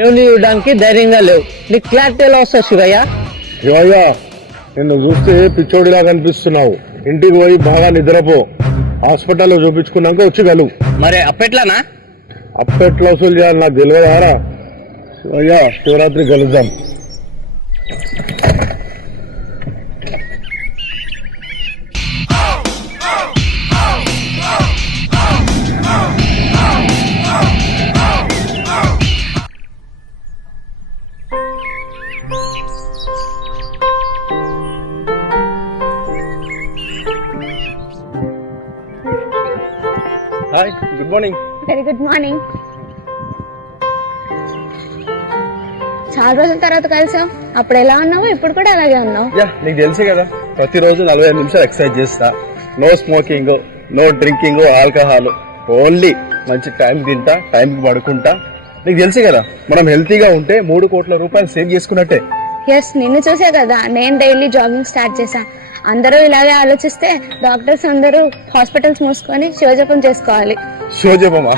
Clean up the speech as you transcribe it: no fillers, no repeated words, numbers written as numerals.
ఇవ్వడానికి ధైర్యంగా లేవు. నీకు క్లారిటీ ఎలా వస్తా శివయ్య? శివయ్య, నిన్ను చూస్తే పిచ్చోడిలా కనిపిస్తున్నావు. ఇంటికి పోయి బాగా నిద్రపో. హాస్పిటల్లో చూపించుకున్నాక వచ్చి కలువు. మరి అప్పట్లానా? అప్పెట్లా వసూలు చేయాలి నాకు తెలియదారా? శివయ్య, శివరాత్రి కలుద్దాం. Hi, good morning. Very good morning. చాలా రోజుల తర్వాత కలిసాం. అప్పుడు ఎలా ఉన్నావు, ఇప్పుడు కూడా అలాగే ఉన్నావు. యా, నీకు తెలుసే కదా, ప్రతిరోజు 45 నిమిషాలు ఎక్సర్సైజ్ చేస్తా. No smoking, no drinking, alcohol, only మంచి టైం తింటా, టైంకి పడుకుంటా. నీకు తెలుసే కదా, మనం హెల్తీగా ఉంటే 3 కోట్ల రూపాయలు సేవ్ చేసుకున్నట్టే. ఎస్, నిన్ను చూసే కదా నేను డైలీ జాగింగ్ స్టార్ట్ చేశా. అందరూ ఇలాగే ఆలోచిస్తే డాక్టర్స్ అందరూ హాస్పిటల్స్ మూసుకొని శివజపం చేసుకోవాలి. శివజపమా?